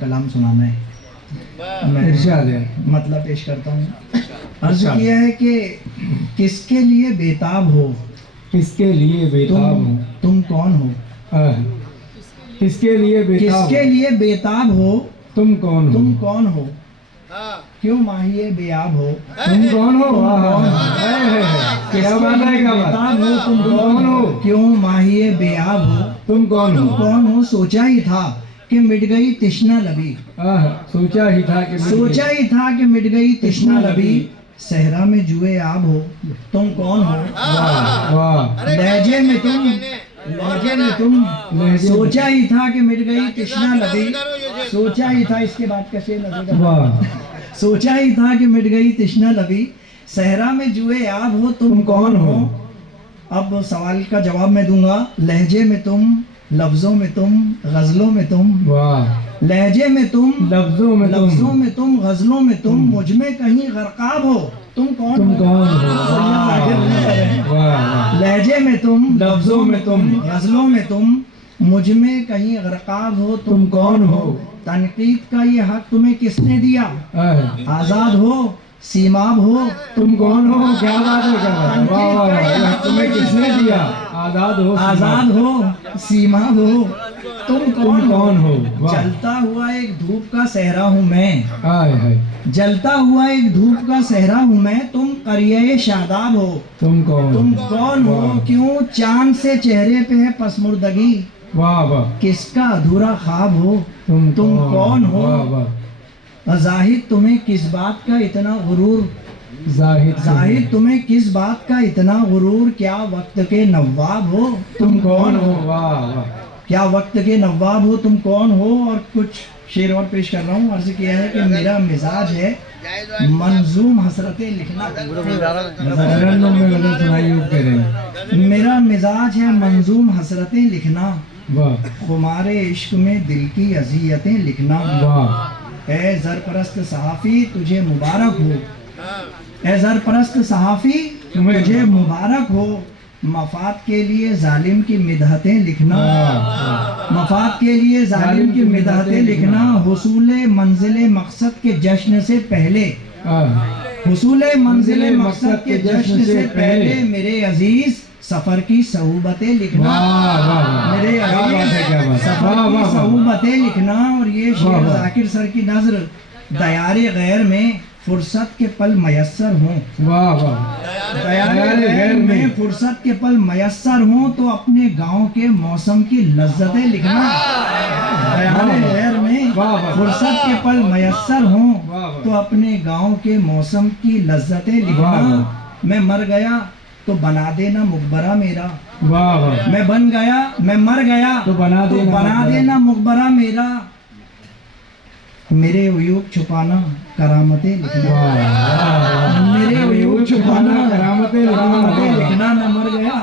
کلام سنانا ہے، میں ارشاد ہے، مطلب پیش کرتا ہوں۔ عرض کیا ہے کہ کس کے لیے بیتاب ہو، کس کے لیے بیتاب ہو، تم کون ہو؟ کس کے لیے کس بیتاب کے لیے بیتاب ہو، تم کون ہو، تم کون ہو؟ کیوں ماہی بیاب ہو، تم کون ہو، کیا بات ہے، کیا بات، بیتاب ہو، تم کون ہو، کیوں ماہی بیاب ہو، تم کون تم ہو، کون ہو؟ سوچا ہی تھا کہ مٹ گئی تشنا لبی، سوچا ہی تھا کہ سوچا ہی تھا کہ مٹ گئی تشنا لبی، صحرا میں جوئے آب ہو، تم کون ہو؟ واہ واہ، لہجے میں تم، لہجے میں تم، سوچا ہی تھا کہ مٹ گئی تشنا لبی، سوچا ہی تھا، اس کے بعد کیسے نظر، واہ، سوچا ہی تھا کہ مٹ گئی تشنا لبی، صحرا میں جوئے آب ہو، تم کون ہو؟ اب سوال کا جواب میں دوں گا۔ لہجے میں تم، لفظوں میں تم، غزلوں میں تم، واہ، لہجے میں تم، لفظوں میں لفظوں میں تم، غزلوں میں تم، مجھ میں کہیں غرقاب ہو، تم کون تم ہو؟ کون ہو، واہ، لہجے میں تم، لفظوں میں تم، غزلوں میں تم، مجھ میں کہیں غرقاب ہو، تم کون ہو؟ تنقید کا یہ حق تمہیں کس نے دیا؟ آزاد ہو، سیماب ہو، تم کون ہو، کیا بات ہے، کیا بات ہے، واہ واہ واہ، تمہیں کس نے دیا؟ آزاد ہو، آزاد ہو، سیماب ہو، تم کون ہو، واہ، جلتا ہوا ایک دھوپ کا صحرا ہوں میں، ہائے ہائے، جلتا ہوا ایک دھوپ کا صحرا ہوں میں، تم قریہ شاداب ہو، تم کون ہو؟ کیوں چاند سے چہرے پہ ہے پسمردگی، واہ واہ، کس کا ادھورا خواب ہو، تم کون ہو؟ واہ واہ، زاہد تمہیں کس بات کا اتنا غرور، زاہد تمہیں کس بات کا اتنا غرور، کیا وقت کے نواب ہو، تم کون ہو، واہ واہ، کیا وقت کے نواب ہو، تم کون ہو؟ اور کچھ شعر اور پیش کر رہا ہوں۔ عرض کیا ہے کہ میرا مزاج ہے منظوم حسرتیں لکھنا، ترنم میں غزل سنائی ہو کہہ رہے ہیں، میرا مزاج ہے منظوم حسرتیں لکھنا، واہ خمار عشق میں دل کی اذیتیں لکھنا، واہ، اے زرپرست صحافی تجھے مبارک ہو، اے زرپرست صحافی تجھے مبارک ہو، مفاد کے لیے ظالم کی مدحتیں لکھنا، مفاد کے لیے ظالم کی مدحتیں لکھنا، حصول منزل مقصد کے جشن سے پہلے، حصول منزل مقصد کے جشن سے پہلے میرے عزیز سفر کی صعوبتیں لکھنا، میرے عزیز سفر کی صعوبتیں لکھنا۔ اور یہ شعر ذاکر سر کی نظر، دیار غیر میں فرصت کے پل میسر ہوں، واہ واہ، دیار غیر میں فرصت کے پل میسر ہوں تو اپنے گاؤں کے موسم کی لذتیں لکھنا، دیار غیر میں فرصت کے پل میسر ہوں تو اپنے گاؤں کے موسم کی لذتیں لکھنا، میں مر گیا تو بنا دینا مقبرہ میرا، واہ واہ، میں بن گیا، میں مر گیا تو بنا دینا مقبرہ میرا، میرے عیوب چھپانا کرامتیں لکھنا، میرے عیوب چھپانا کرامتیں لکھنا، میں مر گیا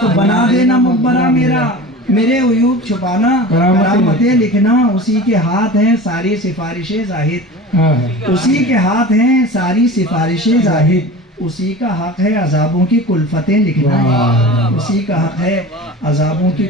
تو بنا دینا مقبرہ میرا، میرے عیوب چھپانا کرامتیں لکھنا، اسی کے ہاتھ ہیں ساری سفارشیں زاہد، اسی کے ہاتھ ہیں ساری سفارشیں زاہد، اسی کا حق ہے عذابوں کی کلفتیں لکھنا، اسی کا حق ہے عذابوں کی